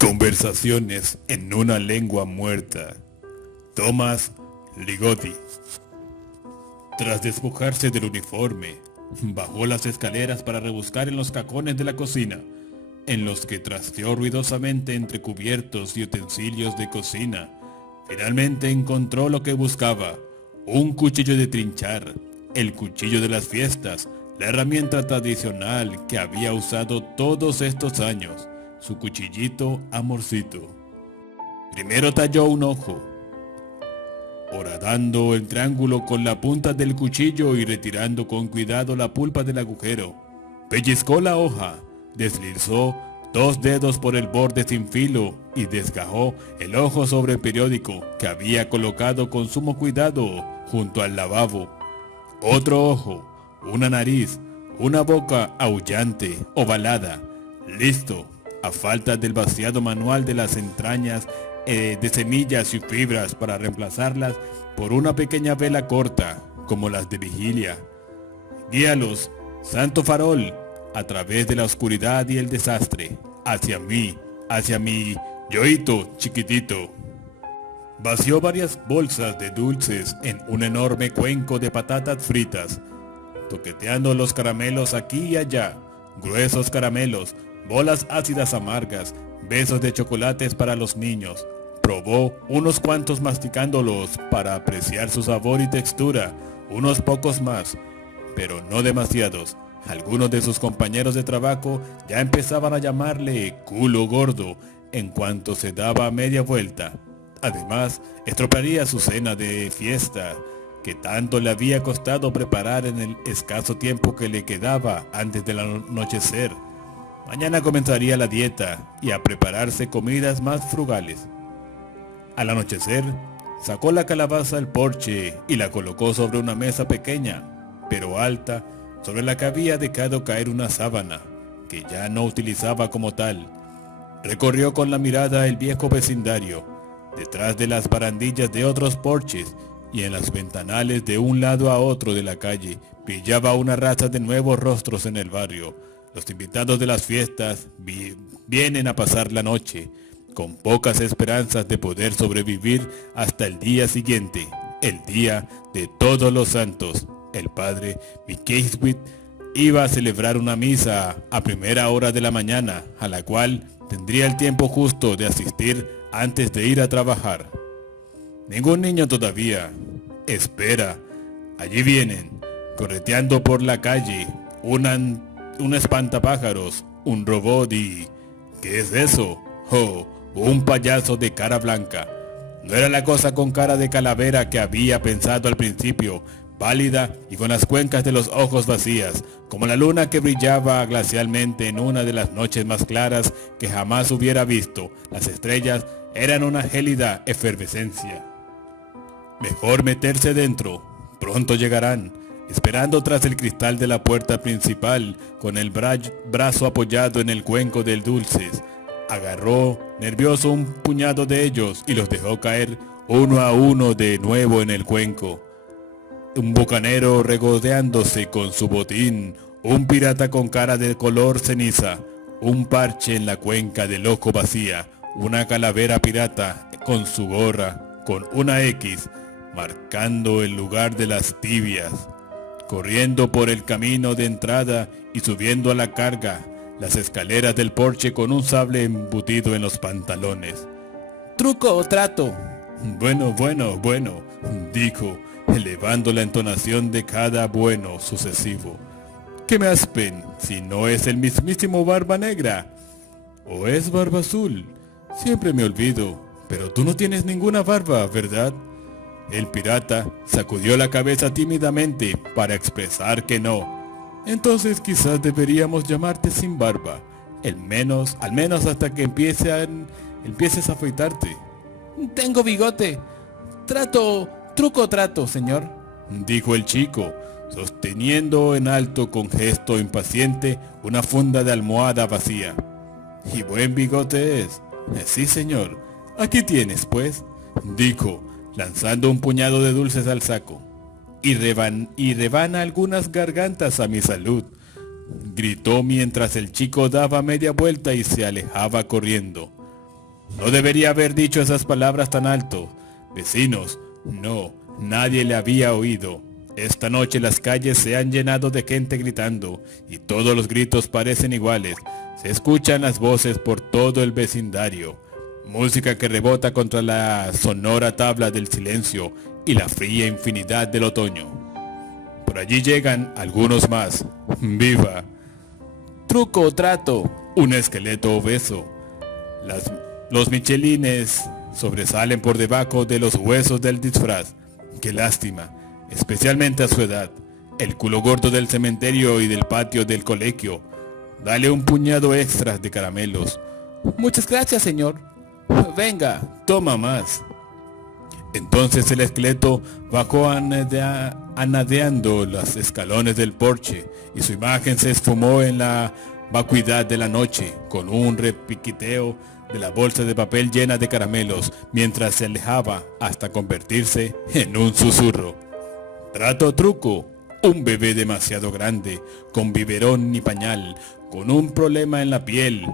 Conversaciones en una lengua muerta. Thomas Ligotti. Tras despojarse del uniforme, bajó las escaleras para rebuscar en los cajones de la cocina, en los que trasteó ruidosamente entre cubiertos y utensilios de cocina. Finalmente encontró lo que buscaba: un cuchillo de trinchar, el cuchillo de las fiestas, la herramienta tradicional que había usado todos estos años, su cuchillito amorcito. Primero talló un ojo, horadando el triángulo con la punta del cuchillo y retirando con cuidado la pulpa del agujero. Pellizcó la hoja, deslizó 2 dedos por el borde sin filo y desgajó el ojo sobre el periódico que había colocado con sumo cuidado junto al lavabo. Otro ojo, una nariz, una boca aullante, ovalada. Listo, a falta del vaciado manual de las entrañas de semillas y fibras para reemplazarlas por una pequeña vela corta, como las de vigilia. Guíalos, santo farol, a través de la oscuridad y el desastre, hacia mi yoito chiquitito. Vació varias bolsas de dulces en un enorme cuenco de patatas fritas, toqueteando los caramelos aquí y allá, gruesos caramelos, bolas ácidas amargas, besos de chocolates para los niños. Probó unos cuantos masticándolos para apreciar su sabor y textura, unos pocos más, pero no demasiados. Algunos de sus compañeros de trabajo ya empezaban a llamarle culo gordo en cuanto se daba media vuelta. Además, estropearía su cena de fiesta, que tanto le había costado preparar en el escaso tiempo que le quedaba antes del anochecer. Mañana comenzaría la dieta y a prepararse comidas más frugales. Al anochecer, sacó la calabaza del porche y la colocó sobre una mesa pequeña, pero alta, sobre la que había dejado caer una sábana, que ya no utilizaba como tal. Recorrió con la mirada el viejo vecindario, detrás de las barandillas de otros porches y en las ventanales de un lado a otro de la calle, brillaba una raza de nuevos rostros en el barrio. Los invitados de las fiestas vienen a pasar la noche, con pocas esperanzas de poder sobrevivir hasta el día siguiente, el día de Todos los Santos. El padre Mickiewicz iba a celebrar una misa a primera hora de la mañana, a la cual tendría el tiempo justo de asistir antes de ir a trabajar. Ningún niño todavía. Espera, allí vienen, correteando por la calle, un espantapájaros, un robot y... ¿qué es eso? Oh, un payaso de cara blanca. No era la cosa con cara de calavera que había pensado al principio, pálida y con las cuencas de los ojos vacías, como la luna que brillaba glacialmente en una de las noches más claras que jamás hubiera visto. Las estrellas eran una gélida efervescencia. Mejor meterse dentro, pronto llegarán. Esperando tras el cristal de la puerta principal, con el brazo apoyado en el cuenco del dulces, agarró nervioso un puñado de ellos y los dejó caer uno a uno de nuevo en el cuenco. Un bucanero regodeándose con su botín, un pirata con cara de color ceniza, un parche en la cuenca del ojo vacía, una calavera pirata con su gorra, con una X, marcando el lugar de las tibias, corriendo por el camino de entrada y subiendo a la carga las escaleras del porche con un sable embutido en los pantalones. ¿Truco o trato? Bueno, dijo, elevando la entonación de cada bueno sucesivo. ¿Qué me aspen si no es el mismísimo Barba Negra? ¿O es Barba Azul? Siempre me olvido, pero tú no tienes ninguna barba, ¿verdad? El pirata sacudió la cabeza tímidamente para expresar que no. Entonces quizás deberíamos llamarte sin barba, al menos hasta que empieces a afeitarte. Tengo bigote. Truco o trato, señor, dijo el chico, sosteniendo en alto con gesto impaciente una funda de almohada vacía. Y buen bigote es. Sí, señor. Aquí tienes, pues, dijo, lanzando un puñado de dulces al saco. Y rebana algunas gargantas a mi salud, gritó mientras el chico daba media vuelta y se alejaba corriendo. No debería haber dicho esas palabras tan alto. Vecinos, no, nadie le había oído. Esta noche las calles se han llenado de gente gritando, y todos los gritos parecen iguales. Se escuchan las voces por todo el vecindario. Música que rebota contra la sonora tabla del silencio y la fría infinidad del otoño. Por allí llegan algunos más. ¡Viva! Truco o trato, un esqueleto obeso. Los michelines sobresalen por debajo de los huesos del disfraz. ¡Qué lástima! Especialmente a su edad. El culo gordo del cementerio y del patio del colegio. Dale un puñado extra de caramelos. Muchas gracias, señor. Venga, toma más. Entonces el esqueleto bajó anadeando los escalones del porche y su imagen se esfumó en la vacuidad de la noche con un repiqueteo de la bolsa de papel llena de caramelos mientras se alejaba hasta convertirse en un susurro. Trato o truco, un bebé demasiado grande, con biberón ni pañal, con un problema en la piel,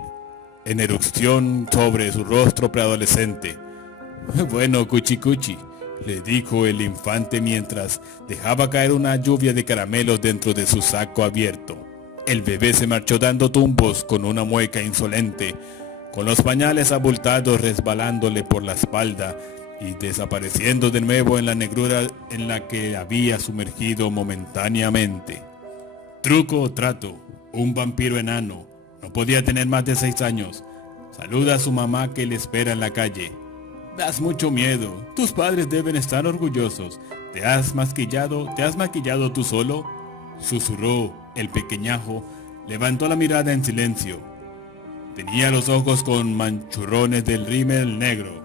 en erupción sobre su rostro preadolescente. Bueno, cuchi cuchi, le dijo el infante mientras dejaba caer una lluvia de caramelos dentro de su saco abierto. El bebé se marchó dando tumbos con una mueca insolente, con los pañales abultados resbalándole por la espalda y desapareciendo de nuevo en la negrura en la que había sumergido momentáneamente. Truco o trato, un vampiro enano, no podía tener más de 6 años. Saluda a su mamá que le espera en la calle. Das mucho miedo, tus padres deben estar orgullosos. ¿Te has maquillado tú solo? Susurró el pequeñajo, levantó la mirada en silencio. Tenía los ojos con manchurrones del rímel negro.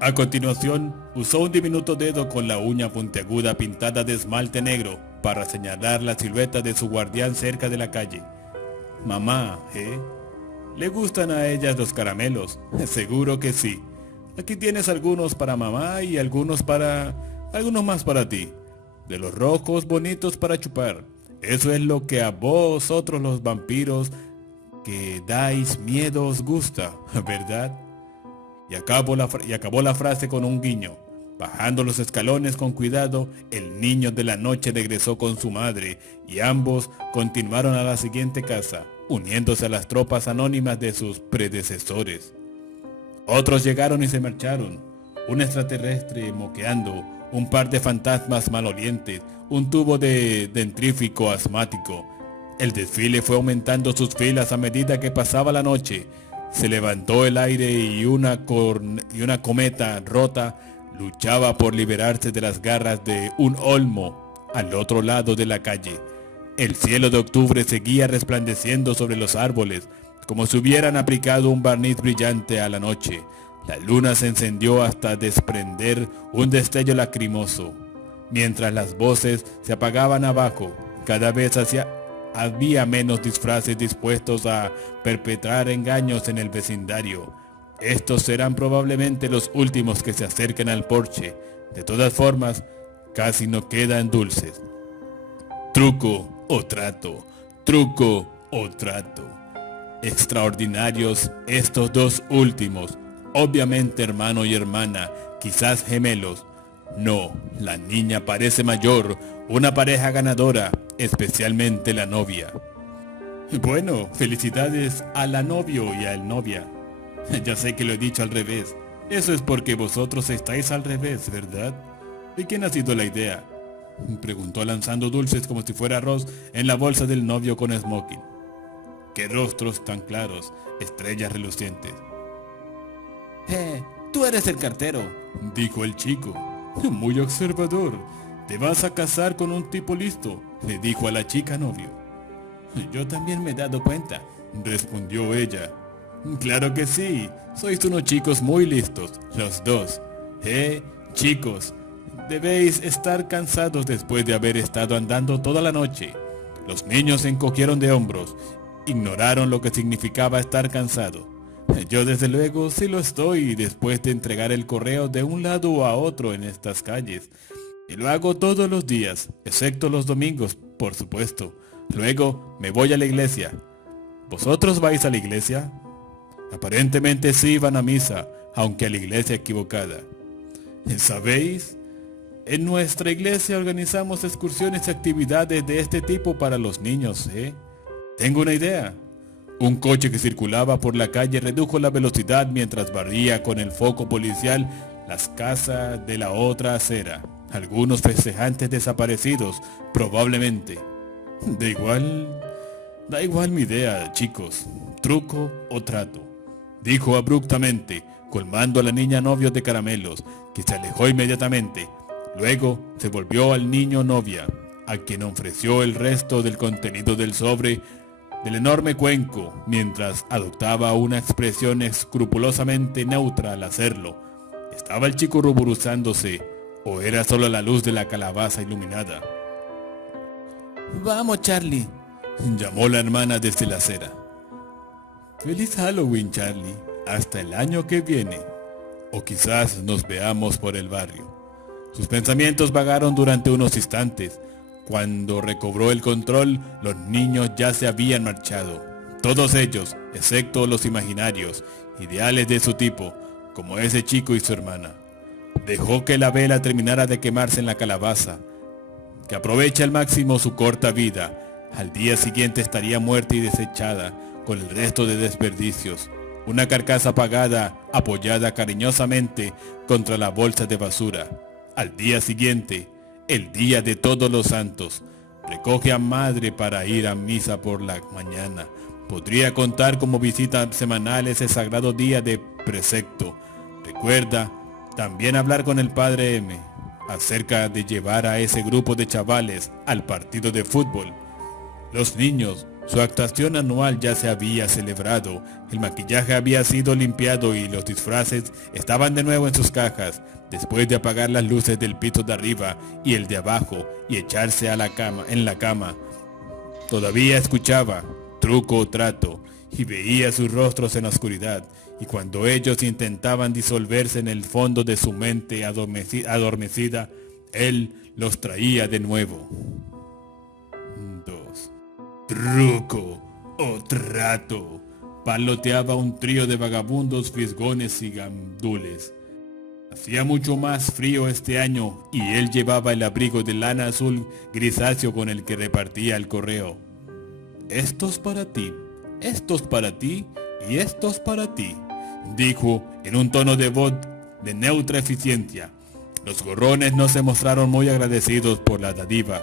A continuación, usó un diminuto dedo con la uña puntiaguda pintada de esmalte negro para señalar la silueta de su guardián cerca de la calle. Mamá, ¿eh? ¿Le gustan a ellas los caramelos? Seguro que sí. Aquí tienes algunos para mamá y algunos más para ti. De los rojos bonitos para chupar. Eso es lo que a vosotros los vampiros que dais miedo os gusta, ¿verdad? Y acabó la frase con un guiño. Bajando los escalones con cuidado, el niño de la noche regresó con su madre y ambos continuaron a la siguiente casa, uniéndose a las tropas anónimas de sus predecesores. Otros llegaron y se marcharon. Un extraterrestre moqueando, un par de fantasmas malolientes, un tubo de dentrífico asmático. El desfile fue aumentando sus filas a medida que pasaba la noche. Se levantó el aire y una cometa rota luchaba por liberarse de las garras de un olmo al otro lado de la calle. El cielo de octubre seguía resplandeciendo sobre los árboles, como si hubieran aplicado un barniz brillante a la noche. La luna se encendió hasta desprender un destello lacrimoso. Mientras las voces se apagaban abajo, cada vez había menos disfraces dispuestos a perpetrar engaños en el vecindario. Estos serán probablemente los últimos que se acerquen al porche. De todas formas, casi no quedan dulces. Truco o trato, truco o trato. Extraordinarios estos dos últimos, obviamente hermano y hermana, quizás gemelos. No, la niña parece mayor, una pareja ganadora, especialmente la novia. Bueno, felicidades a la novio y a la novia. Ya sé que lo he dicho al revés. Eso es porque vosotros estáis al revés, ¿verdad? ¿De quién ha sido la idea? Preguntó lanzando dulces como si fuera arroz en la bolsa del novio con smoking. ¡Qué rostros tan claros, estrellas relucientes! Tú eres el cartero, dijo el chico. Muy observador. Te vas a casar con un tipo listo, le dijo a la chica novio. Yo también me he dado cuenta, respondió ella. Claro que sí, sois unos chicos muy listos, los dos. Chicos, debéis estar cansados después de haber estado andando toda la noche. Los niños se encogieron de hombros, ignoraron lo que significaba estar cansado. Yo desde luego sí lo estoy después de entregar el correo de un lado a otro en estas calles. Y lo hago todos los días, excepto los domingos, por supuesto. Luego me voy a la iglesia. ¿Vosotros vais a la iglesia? Aparentemente sí iban a misa, aunque a la iglesia equivocada. ¿Sabéis? En nuestra iglesia organizamos excursiones y actividades de este tipo para los niños, ¿eh? Tengo una idea. Un coche que circulaba por la calle redujo la velocidad mientras barría con el foco policial las casas de la otra acera. Algunos festejantes desaparecidos, probablemente. Da igual mi idea, chicos. Truco o trato, dijo abruptamente, colmando a la niña novios de caramelos, que se alejó inmediatamente. Luego se volvió al niño novia, a quien ofreció el resto del contenido del sobre del enorme cuenco, mientras adoptaba una expresión escrupulosamente neutra al hacerlo. ¿Estaba el chico ruborizándose o era solo la luz de la calabaza iluminada? «Vamos, Charlie», llamó la hermana desde la acera. «Feliz Halloween, Charlie. Hasta el año que viene. O quizás nos veamos por el barrio». Sus pensamientos vagaron durante unos instantes. Cuando recobró el control, los niños ya se habían marchado. Todos ellos, excepto los imaginarios, ideales de su tipo, como ese chico y su hermana. Dejó que la vela terminara de quemarse en la calabaza, que aproveche al máximo su corta vida. Al día siguiente estaría muerta y desechada, con el resto de desperdicios. Una carcasa apagada, apoyada cariñosamente contra la bolsa de basura. Al día siguiente, el día de Todos los Santos, recoge a madre para ir a misa por la mañana. Podría contar como visita semanal ese sagrado día de precepto. Recuerda también hablar con el padre M acerca de llevar a ese grupo de chavales al partido de fútbol. Los niños, su actuación anual ya se había celebrado, el maquillaje había sido limpiado y los disfraces estaban de nuevo en sus cajas, después de apagar las luces del piso de arriba y el de abajo y echarse en la cama. Todavía escuchaba truco o trato y veía sus rostros en la oscuridad, y cuando ellos intentaban disolverse en el fondo de su mente adormecida, él los traía de nuevo. 2. Truco o trato. Paloteaba un trío de vagabundos, fisgones y gandules. Hacía mucho más frío este año y él llevaba el abrigo de lana azul grisáceo con el que repartía el correo. «Estos para ti, estos para ti y estos para ti», dijo en un tono de voz de neutra eficiencia. Los gorrones no se mostraron muy agradecidos por la dádiva.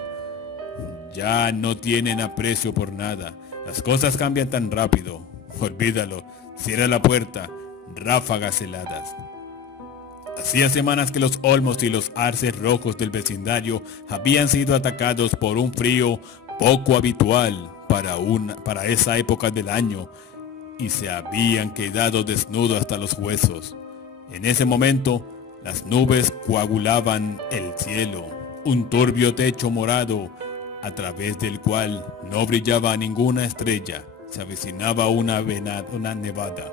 Ya no tienen aprecio por nada. Las cosas cambian tan rápido. Olvídalo. Cierra la puerta. Ráfagas heladas. Hacía semanas que los olmos y los arces rojos del vecindario habían sido atacados por un frío poco habitual para esa época del año, y se habían quedado desnudos hasta los huesos. En ese momento, las nubes coagulaban el cielo, un turbio techo morado, a través del cual no brillaba ninguna estrella. Se avecinaba una nevada.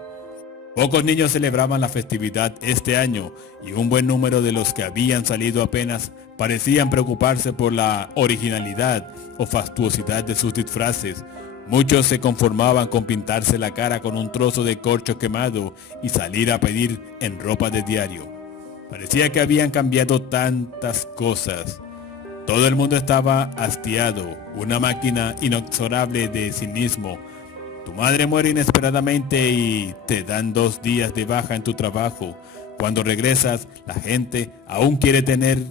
Pocos niños celebraban la festividad este año, y un buen número de los que habían salido apenas parecían preocuparse por la originalidad o fastuosidad de sus disfraces. Muchos se conformaban con pintarse la cara con un trozo de corcho quemado y salir a pedir en ropa de diario. Parecía que habían cambiado tantas cosas. Todo el mundo estaba hastiado, una máquina inexorable de cinismo. Tu madre muere inesperadamente y te dan 2 días de baja en tu trabajo. Cuando regresas, la gente aún quiere tener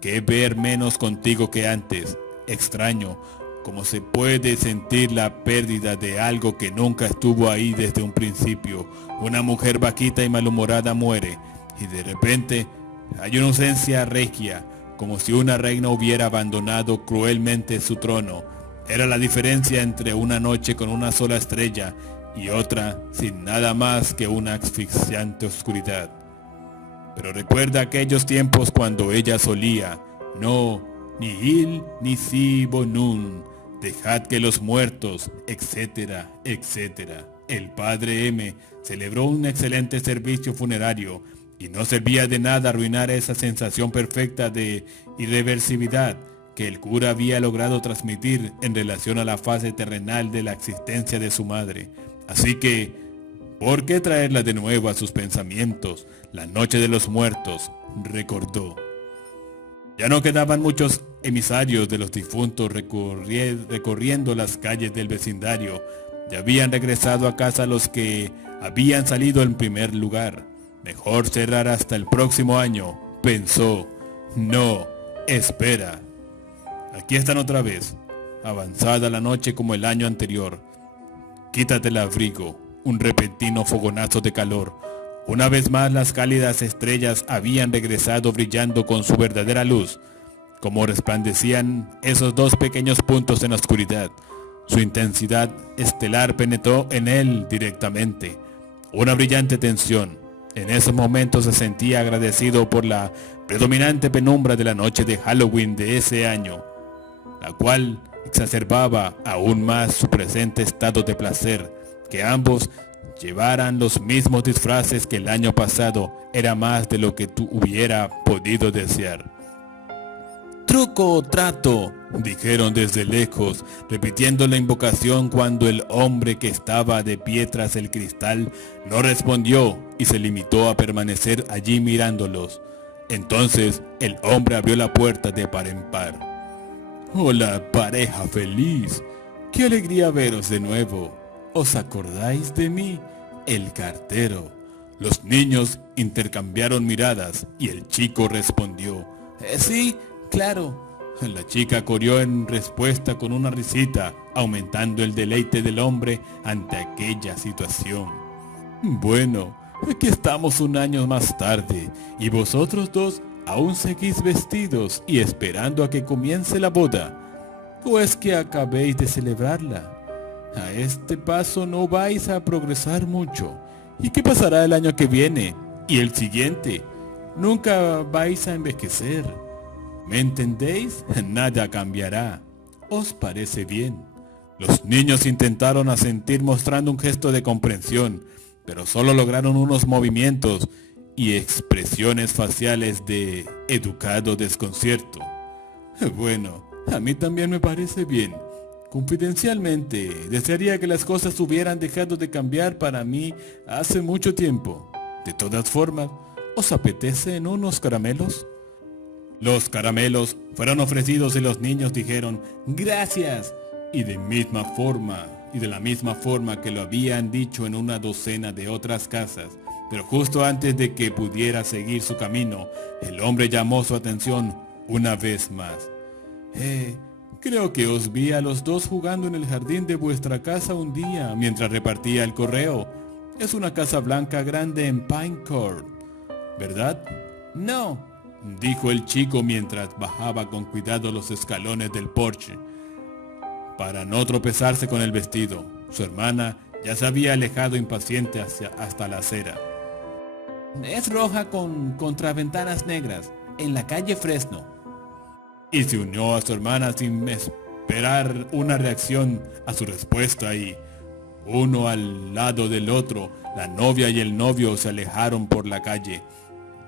que ver menos contigo que antes. Extraño, como se puede sentir la pérdida de algo que nunca estuvo ahí desde un principio. Una mujer vaquita y malhumorada muere, y de repente hay una ausencia regia, como si una reina hubiera abandonado cruelmente su trono. Era la diferencia entre una noche con una sola estrella y otra sin nada más que una asfixiante oscuridad. Pero recuerda aquellos tiempos cuando ella solía: no, ni il, ni si bonun, dejad que los muertos, etcétera, etcétera. El padre M celebró un excelente servicio funerario, y no servía de nada arruinar esa sensación perfecta de irreversibilidad que el cura había logrado transmitir en relación a la fase terrenal de la existencia de su madre. Así que ¿Por qué traerla de nuevo a sus pensamientos? La noche de los muertos, recordó. Ya no quedaban muchos emisarios de los difuntos recorriendo las calles del vecindario. Ya habían regresado a casa los que habían salido en primer lugar. Mejor cerrar hasta el próximo año, pensó. No, espera. Aquí están otra vez, avanzada la noche como el año anterior. Quítate el abrigo, un repentino fogonazo de calor. Una vez más las cálidas estrellas habían regresado brillando con su verdadera luz, como resplandecían esos dos pequeños puntos en la oscuridad. Su intensidad estelar penetró en él directamente. Una brillante tensión. En esos momentos se sentía agradecido por la predominante penumbra de la noche de Halloween de ese año, la cual exacerbaba aún más su presente estado de placer. Que ambos llevaran los mismos disfraces que el año pasado era más de lo que tú hubiera podido desear. «Truco o trato», dijeron desde lejos, repitiendo la invocación cuando el hombre que estaba de pie tras el cristal no respondió y se limitó a permanecer allí mirándolos. Entonces el hombre abrió la puerta de par en par. «Hola, pareja feliz. Qué alegría veros de nuevo. ¿Os acordáis de mí? El cartero». Los niños intercambiaron miradas y el chico respondió. «Sí, claro». La chica corrió en respuesta con una risita, aumentando el deleite del hombre ante aquella situación. «Bueno, aquí estamos un año más tarde, y vosotros dos aún seguís vestidos y esperando a que comience la boda. ¿O es que acabéis de celebrarla? A este paso no vais a progresar mucho. ¿Y qué pasará el año que viene? ¿Y el siguiente? Nunca vais a envejecer. ¿Me entendéis? Nada cambiará. ¿Os parece bien?» Los niños intentaron asentir mostrando un gesto de comprensión, pero solo lograron unos movimientos y expresiones faciales de educado desconcierto. «Bueno, a mí también me parece bien. Confidencialmente, desearía que las cosas hubieran dejado de cambiar para mí hace mucho tiempo. De todas formas, ¿os apetecen unos caramelos?» Los caramelos fueron ofrecidos y los niños dijeron «gracias», y de la misma forma que lo habían dicho en una docena de otras casas. Pero justo antes de que pudiera seguir su camino, el hombre llamó su atención una vez más. Creo que os vi a los dos jugando en el jardín de vuestra casa un día mientras repartía el correo. Es una casa blanca grande en Pine Court, ¿verdad?» «No», dijo el chico mientras bajaba con cuidado los escalones del porche, para no tropezarse con el vestido. Su hermana ya se había alejado impaciente hasta la acera. «Es roja con contraventanas negras, en la calle Fresno». Y se unió a su hermana sin esperar una reacción a su respuesta y, uno al lado del otro, la novia y el novio se alejaron por la calle,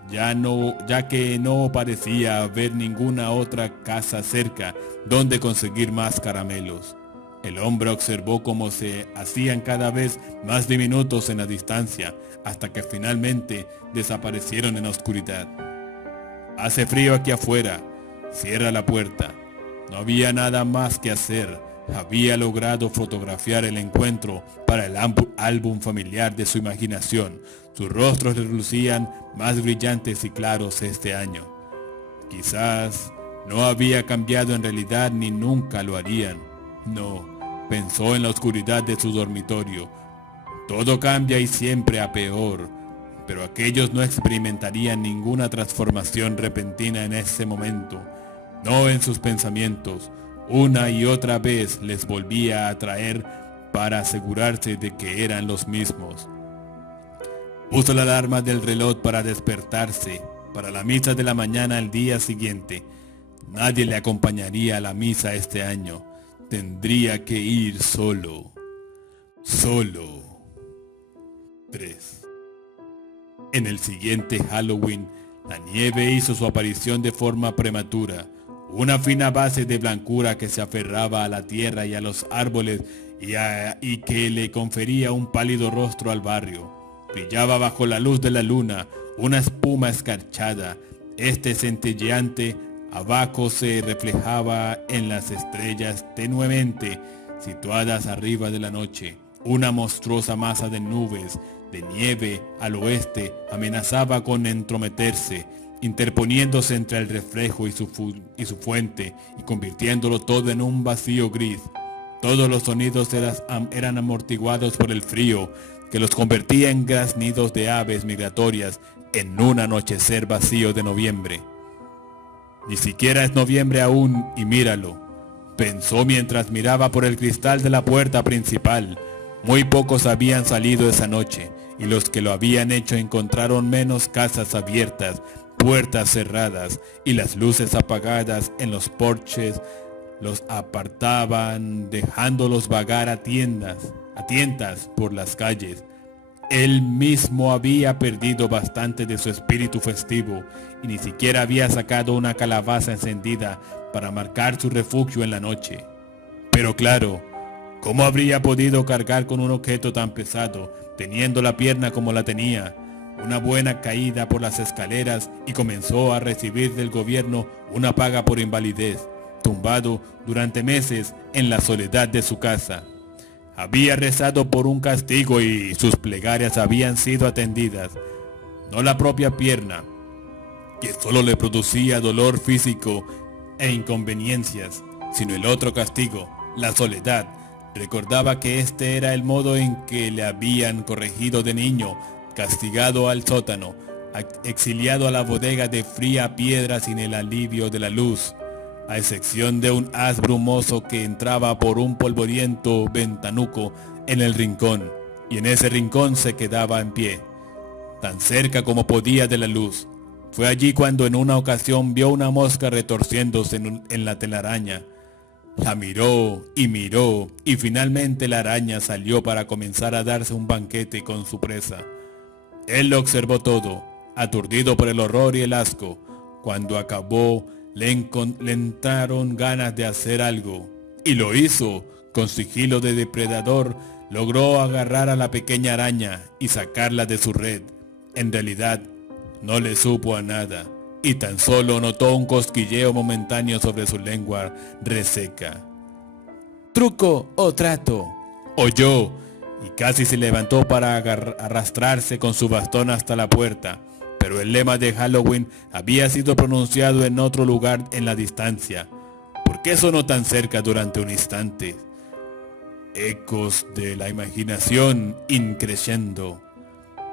ya que no parecía haber ninguna otra casa cerca donde conseguir más caramelos. El hombre observó cómo se hacían cada vez más diminutos en la distancia, hasta que finalmente desaparecieron en la oscuridad. «Hace frío aquí afuera. Cierra la puerta». No había nada más que hacer. Había logrado fotografiar el encuentro para el álbum familiar de su imaginación. Sus rostros relucían más brillantes y claros este año. Quizás no había cambiado en realidad ni nunca lo harían. No, pensó en la oscuridad de su dormitorio. Todo cambia y siempre a peor. Pero aquellos no experimentarían ninguna transformación repentina en ese momento. No en sus pensamientos. Una y otra vez les volvía a atraer para asegurarse de que eran los mismos. Puso la alarma del reloj para despertarse para la misa de la mañana al día siguiente. Nadie le acompañaría a la misa este año. Tendría que ir solo. Solo. 3. En el siguiente Halloween, la nieve hizo su aparición de forma prematura. Una fina base de blancura que se aferraba a la tierra y a los árboles y que le confería un pálido rostro al barrio. Brillaba bajo la luz de la luna una espuma escarchada. Este centelleante abaco se reflejaba en las estrellas tenuemente situadas arriba de la noche. Una monstruosa masa de nubes de nieve al oeste amenazaba con entrometerse, interponiéndose entre el reflejo y su fuente y convirtiéndolo todo en un vacío gris. Todos los sonidos eran amortiguados por el frío, que los convertía en graznidos de aves migratorias en un anochecer vacío de noviembre. Ni siquiera es noviembre aún y míralo, pensó mientras miraba por el cristal de la puerta principal. Muy pocos habían salido esa noche, y los que lo habían hecho encontraron menos casas abiertas, puertas cerradas y las luces apagadas en los porches los apartaban, dejándolos vagar a tientas por las calles. Él mismo había perdido bastante de su espíritu festivo y ni siquiera había sacado una calabaza encendida para marcar su refugio en la noche. Pero claro, ¿cómo habría podido cargar con un objeto tan pesado, teniendo la pierna como la tenía? Una buena caída por las escaleras y comenzó a recibir del gobierno una paga por invalidez, tumbado durante meses en la soledad de su casa. Había rezado por un castigo y sus plegarias habían sido atendidas. No la propia pierna, que solo le producía dolor físico e inconveniencias, sino el otro castigo, la soledad. Recordaba que este era el modo en que le habían corregido de niño, castigado al sótano, exiliado a la bodega de fría piedra sin el alivio de la luz, a excepción de un haz brumoso que entraba por un polvoriento ventanuco en el rincón, y en ese rincón se quedaba en pie, tan cerca como podía de la luz. Fue allí cuando en una ocasión vio una mosca retorciéndose en la telaraña. La miró y finalmente la araña salió para comenzar a darse un banquete con su presa. Él lo observó todo, aturdido por el horror y el asco. Cuando acabó, le entraron ganas de hacer algo, y lo hizo. Con sigilo de depredador, logró agarrar a la pequeña araña y sacarla de su red. En realidad, no le supo a nada, y tan solo notó un cosquilleo momentáneo sobre su lengua reseca. «¿Truco o trato?», oyó, y casi se levantó para arrastrarse con su bastón hasta la puerta. Pero el lema de Halloween había sido pronunciado en otro lugar en la distancia. ¿Por qué sonó tan cerca durante un instante? Ecos de la imaginación increciendo.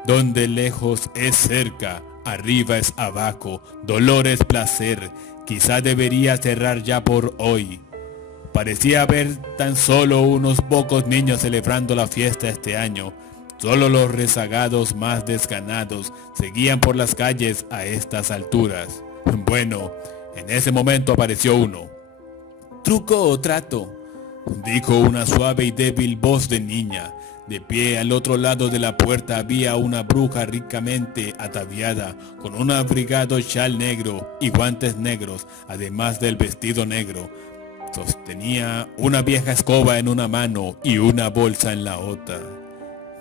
Donde lejos es cerca, arriba es abajo, dolor es placer. Quizá debería cerrar ya por hoy. Parecía haber tan solo unos pocos niños celebrando la fiesta este año. Solo los rezagados más desganados seguían por las calles a estas alturas. Bueno, en ese momento apareció uno. «¿Truco o trato?», dijo una suave y débil voz de niña. De pie al otro lado de la puerta había una bruja ricamente ataviada, con un abrigado chal negro y guantes negros, además del vestido negro. Sostenía una vieja escoba en una mano y una bolsa en la otra.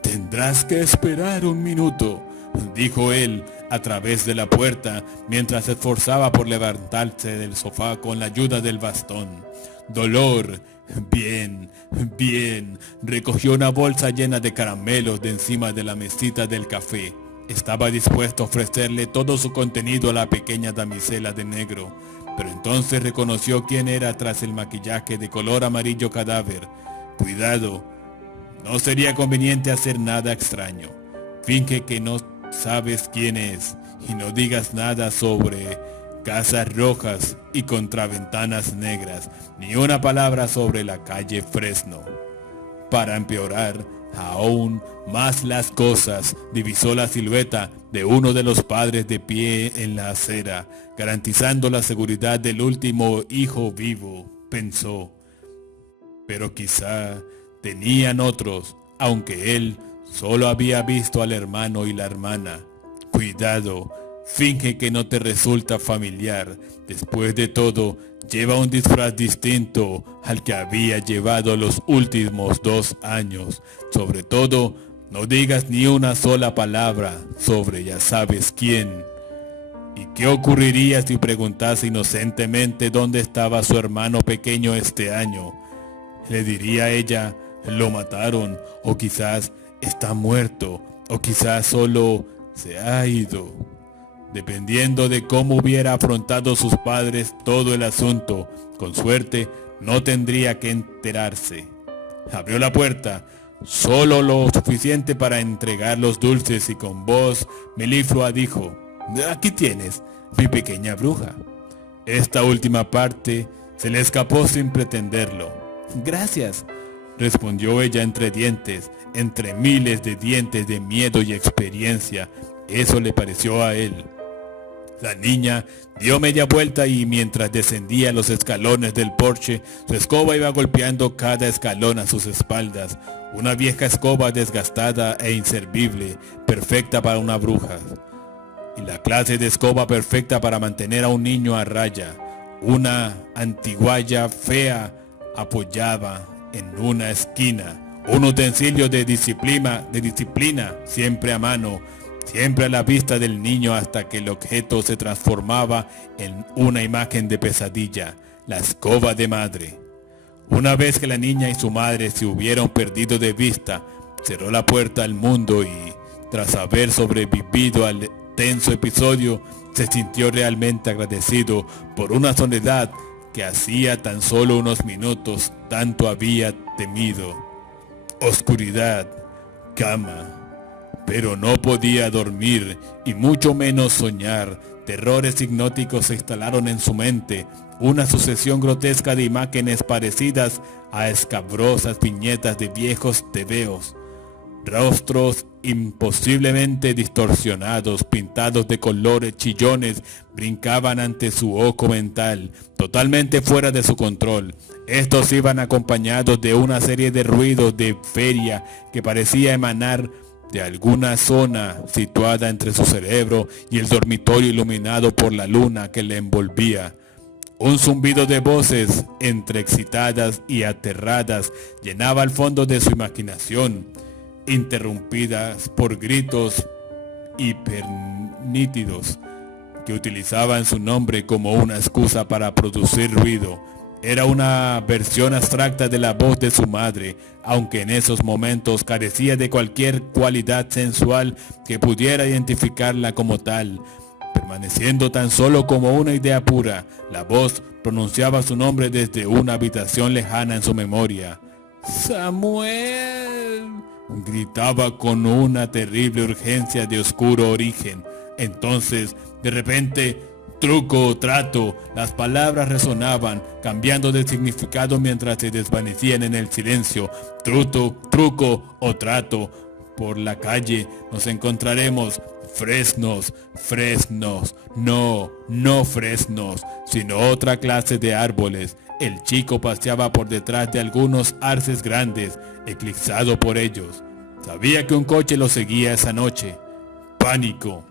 «Tendrás que esperar un minuto», dijo él a través de la puerta, mientras se esforzaba por levantarse del sofá con la ayuda del bastón. «Dolor. Bien, bien». Recogió una bolsa llena de caramelos de encima de la mesita del café. Estaba dispuesto a ofrecerle todo su contenido a la pequeña damisela de negro, pero entonces reconoció quién era tras el maquillaje de color amarillo cadáver. «Cuidado. No sería conveniente hacer nada extraño. Finge que no sabes quién es y no digas nada sobre casas rojas y contraventanas negras, ni una palabra sobre la calle Fresno». Para empeorar aún más las cosas, divisó la silueta de uno de los padres de pie en la acera, garantizando la seguridad del último hijo vivo, pensó. Pero quizá tenían otros, aunque él solo había visto al hermano y la hermana. Cuidado, Finge que no te resulta familiar. Después de todo, lleva un disfraz distinto al que había llevado los últimos 2 años. Sobre todo, no digas ni una sola palabra sobre ya sabes quién. ¿Y qué ocurriría si preguntase inocentemente dónde estaba su hermano pequeño este año? Le diría a ella, lo mataron, o quizás está muerto, o quizás solo se ha ido. Dependiendo de cómo hubiera afrontado sus padres todo el asunto, con suerte no tendría que enterarse. Abrió la puerta, solo lo suficiente para entregar los dulces y con voz meliflua dijo, aquí tienes, mi pequeña bruja. Esta última parte se le escapó sin pretenderlo. Gracias, respondió ella entre dientes, entre miles de dientes de miedo y experiencia. Eso le pareció a él. La niña dio media vuelta y mientras descendía los escalones del porche, su escoba iba golpeando cada escalón a sus espaldas. Una vieja escoba desgastada e inservible, perfecta para una bruja. Y la clase de escoba perfecta para mantener a un niño a raya. Una antiguaya fea apoyaba en una esquina. Un utensilio de disciplina siempre a mano, siempre a la vista del niño hasta que el objeto se transformaba en una imagen de pesadilla, la escoba de madre. Una vez que la niña y su madre se hubieron perdido de vista, cerró la puerta al mundo y, tras haber sobrevivido al tenso episodio, se sintió realmente agradecido por una soledad que hacía tan solo unos minutos tanto había temido. Oscuridad, cama. Pero no podía dormir y mucho menos soñar. Terrores hipnóticos se instalaron en su mente, una sucesión grotesca de imágenes parecidas a escabrosas viñetas de viejos tebeos. Rostros imposiblemente distorsionados, pintados de colores chillones, brincaban ante su ojo mental, totalmente fuera de su control. Estos iban acompañados de una serie de ruidos de feria que parecía emanar de alguna zona situada entre su cerebro y el dormitorio iluminado por la luna que le envolvía. Un zumbido de voces, entre excitadas y aterradas, llenaba el fondo de su imaginación, interrumpidas por gritos hipernítidos que utilizaban su nombre como una excusa para producir ruido. Era una versión abstracta de la voz de su madre, aunque en esos momentos carecía de cualquier cualidad sensual que pudiera identificarla como tal. Permaneciendo tan solo como una idea pura, la voz pronunciaba su nombre desde una habitación lejana en su memoria. ¡Samuel!, gritaba con una terrible urgencia de oscuro origen. Entonces, de repente, truco o trato, las palabras resonaban, cambiando de significado mientras se desvanecían en el silencio. Truco o trato. Por la calle nos encontraremos fresnos, no fresnos, sino otra clase de árboles. El chico paseaba por detrás de algunos arces grandes, eclipsado por ellos. Sabía que un coche lo seguía esa noche. Pánico.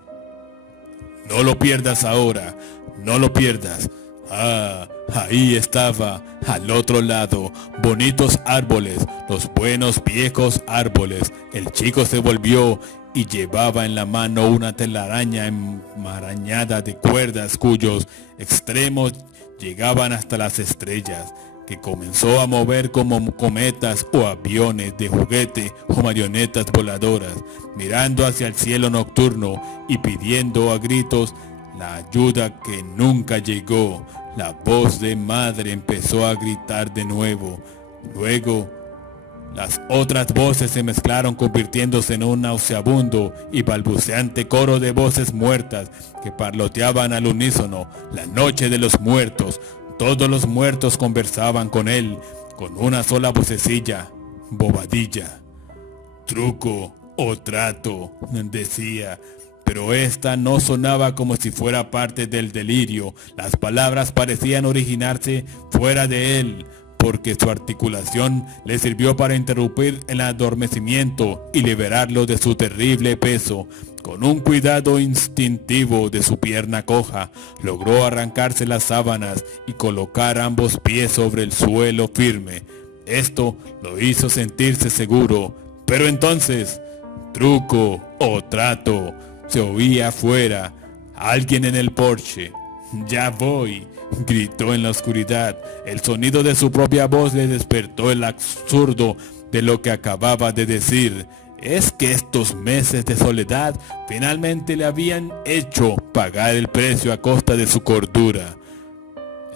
No lo pierdas ahora, no lo pierdas. Ah, ahí estaba, al otro lado, bonitos árboles, los buenos viejos árboles. El chico se volvió y llevaba en la mano una telaraña enmarañada de cuerdas cuyos extremos llegaban hasta las estrellas, que comenzó a mover como cometas o aviones de juguete o marionetas voladoras, mirando hacia el cielo nocturno y pidiendo a gritos la ayuda que nunca llegó. La voz de madre empezó a gritar de nuevo. Luego, las otras voces se mezclaron convirtiéndose en un nauseabundo y balbuceante coro de voces muertas que parloteaban al unísono. La noche de los muertos. Todos los muertos conversaban con él, con una sola vocecilla, Bobadilla. Truco o trato, decía, pero esta no sonaba como si fuera parte del delirio. Las palabras parecían originarse fuera de él, porque su articulación le sirvió para interrumpir el adormecimiento y liberarlo de su terrible peso. Con un cuidado instintivo de su pierna coja, logró arrancarse las sábanas y colocar ambos pies sobre el suelo firme. Esto lo hizo sentirse seguro, pero entonces, truco o trato, se oía afuera, alguien en el porche. «Ya voy», gritó en la oscuridad. El sonido de su propia voz le despertó el absurdo de lo que acababa de decir. Es que estos meses de soledad finalmente le habían hecho pagar el precio a costa de su cordura.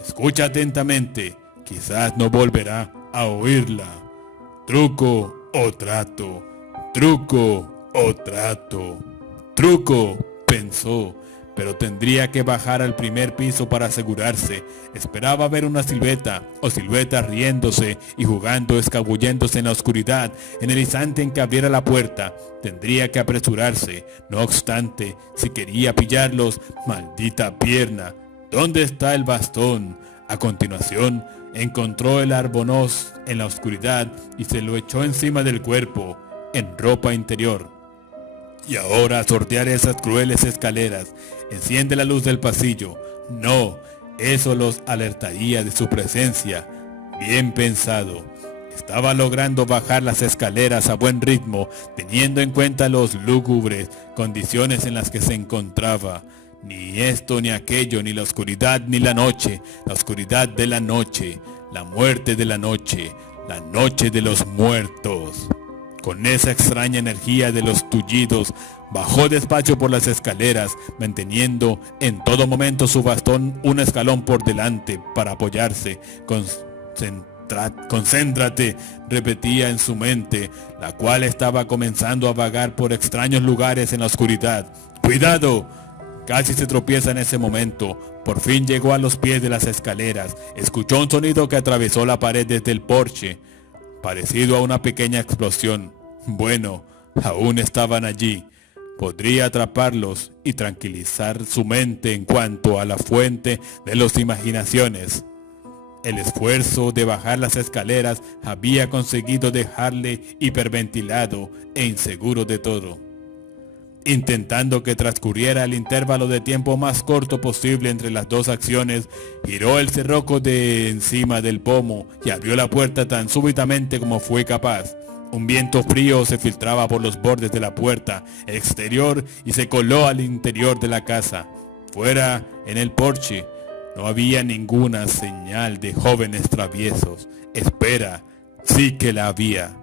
Escucha atentamente, quizás no volverá a oírla. Truco o trato, truco o trato. Truco, pensó, pero tendría que bajar al primer piso para asegurarse. Esperaba ver una silueta o siluetas riéndose y jugando, escabulléndose en la oscuridad. En el instante en que abriera la puerta, tendría que apresurarse. No obstante, si quería pillarlos, maldita pierna, ¿dónde está el bastón? A continuación, encontró el arbonoz en la oscuridad y se lo echó encima del cuerpo, en ropa interior. Y ahora a sortear esas crueles escaleras, enciende la luz del pasillo. No, eso los alertaría de su presencia. Bien pensado. Estaba logrando bajar las escaleras a buen ritmo, teniendo en cuenta los lúgubres condiciones en las que se encontraba. Ni esto ni aquello, ni la oscuridad ni la noche, la oscuridad de la noche, la muerte de la noche de los muertos. Con esa extraña energía de los tullidos, bajó despacio por las escaleras, manteniendo en todo momento su bastón un escalón por delante para apoyarse. Concéntrate, repetía en su mente, la cual estaba comenzando a vagar por extraños lugares en la oscuridad. ¡Cuidado! Casi se tropieza en ese momento. Por fin llegó a los pies de las escaleras. Escuchó un sonido que atravesó la pared desde el porche, parecido a una pequeña explosión. Bueno, aún estaban allí. Podría atraparlos y tranquilizar su mente en cuanto a la fuente de las imaginaciones. El esfuerzo de bajar las escaleras había conseguido dejarle hiperventilado e inseguro de todo. Intentando que transcurriera el intervalo de tiempo más corto posible entre las dos acciones, giró el cerrojo de encima del pomo y abrió la puerta tan súbitamente como fue capaz. Un viento frío se filtraba por los bordes de la puerta exterior y se coló al interior de la casa. Fuera, en el porche, no había ninguna señal de jóvenes traviesos. Espera, sí que la había.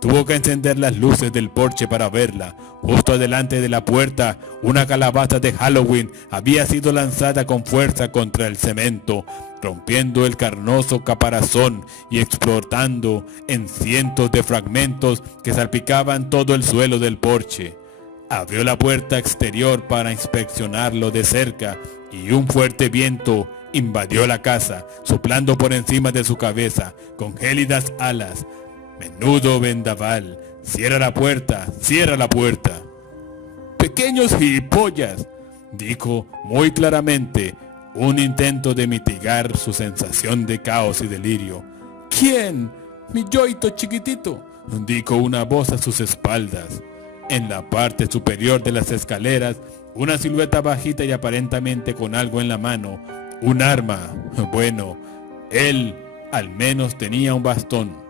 Tuvo que encender las luces del porche para verla. Justo delante de la puerta, una calabaza de Halloween había sido lanzada con fuerza contra el cemento, rompiendo el carnoso caparazón y explotando en cientos de fragmentos que salpicaban todo el suelo del porche. Abrió la puerta exterior para inspeccionarlo de cerca y un fuerte viento invadió la casa, soplando por encima de su cabeza con gélidas alas. Menudo vendaval. Cierra la puerta, cierra la puerta. Pequeños gilipollas, dijo muy claramente, un intento de mitigar su sensación de caos y delirio. ¿Quién? Mi yoito chiquitito, dijo una voz a sus espaldas. En la parte superior de las escaleras, una silueta bajita y aparentemente con algo en la mano, un arma. Bueno, él al menos tenía un bastón.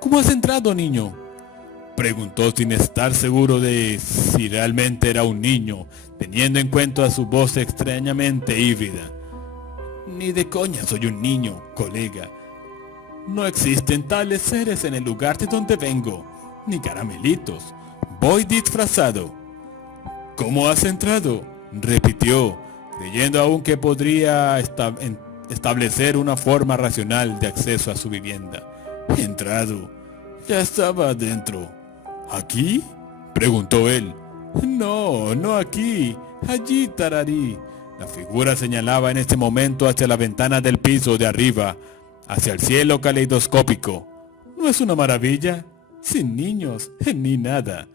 ¿Cómo has entrado, niño?, preguntó sin estar seguro de si realmente era un niño, teniendo en cuenta su voz extrañamente híbrida. Ni de coña soy un niño, colega. No existen tales seres en el lugar de donde vengo, ni caramelitos. Voy disfrazado. ¿Cómo has entrado?, repitió, creyendo aún que podría establecer una forma racional de acceso a su vivienda. Entrado. Ya estaba adentro. ¿Aquí?, preguntó él. No, no aquí. Allí, tararí. La figura señalaba en este momento hacia la ventana del piso de arriba, hacia el cielo caleidoscópico. ¿No es una maravilla? Sin niños, ni nada.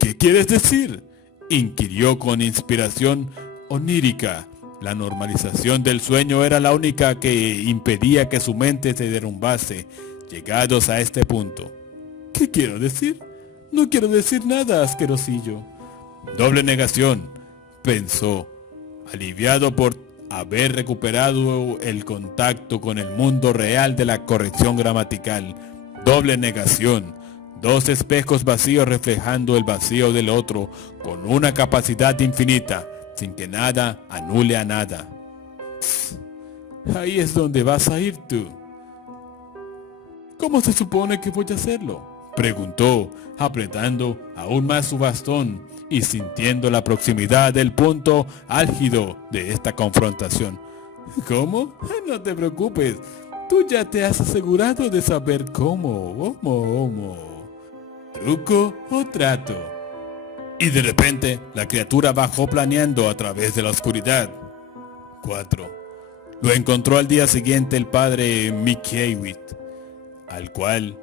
¿Qué quieres decir?, inquirió con inspiración onírica. La normalización del sueño era la única que impedía que su mente se derrumbase, llegados a este punto. ¿Qué quiero decir? No quiero decir nada, asquerosillo. Doble negación, pensó, aliviado por haber recuperado el contacto con el mundo real de la corrección gramatical. Doble negación, dos espejos vacíos reflejando el vacío del otro con una capacidad infinita, sin que nada anule a nada. Psst, ahí es donde vas a ir tú. ¿Cómo se supone que voy a hacerlo?, preguntó, apretando aún más su bastón y sintiendo la proximidad del punto álgido de esta confrontación. ¿Cómo? No te preocupes, tú ya te has asegurado de saber cómo. ¿Truco o trato? Y de repente, la criatura bajó planeando a través de la oscuridad. 4. Lo encontró al día siguiente el padre Mikiewicz, al cual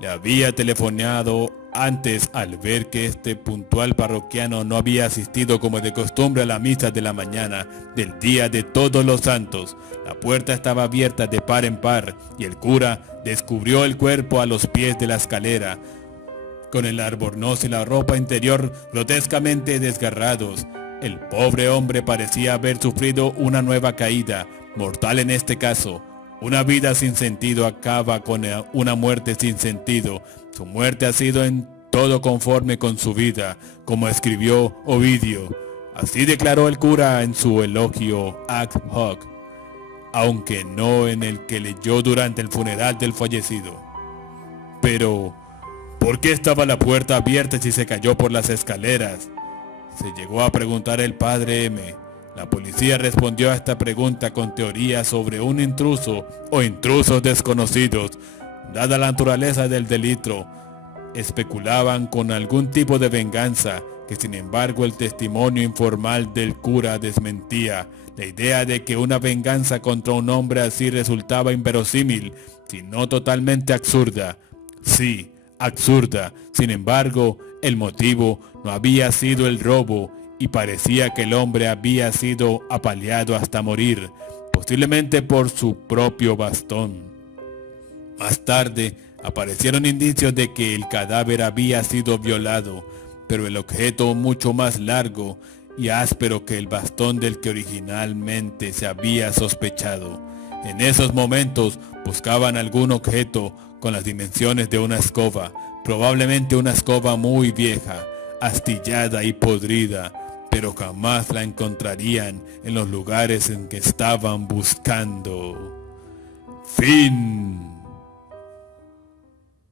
le había telefoneado antes al ver que este puntual parroquiano no había asistido como de costumbre a la misa de la mañana del día de Todos los Santos. La puerta estaba abierta de par en par y el cura descubrió el cuerpo a los pies de la escalera, con el albornoz y la ropa interior grotescamente desgarrados. El pobre hombre parecía haber sufrido una nueva caída, mortal en este caso. Una vida sin sentido acaba con una muerte sin sentido. Su muerte ha sido en todo conforme con su vida, como escribió Ovidio. Así declaró el cura en su elogio ad hoc, aunque no en el que leyó durante el funeral del fallecido. Pero, ¿por qué estaba la puerta abierta si se cayó por las escaleras?, se llegó a preguntar el padre M. La policía respondió a esta pregunta con teorías sobre un intruso o intrusos desconocidos. Dada la naturaleza del delito, especulaban con algún tipo de venganza, que sin embargo el testimonio informal del cura desmentía. La idea de que una venganza contra un hombre así resultaba inverosímil, sino totalmente absurda. Sí, absurda. Sin embargo, el motivo no había sido el robo y parecía que el hombre había sido apaleado hasta morir, posiblemente por su propio bastón. Más tarde, aparecieron indicios de que el cadáver había sido violado, pero el objeto mucho más largo y áspero que el bastón del que originalmente se había sospechado. En esos momentos buscaban algún objeto con las dimensiones de una escoba, probablemente una escoba muy vieja, astillada y podrida, pero jamás la encontrarían en los lugares en que estaban buscando. Fin.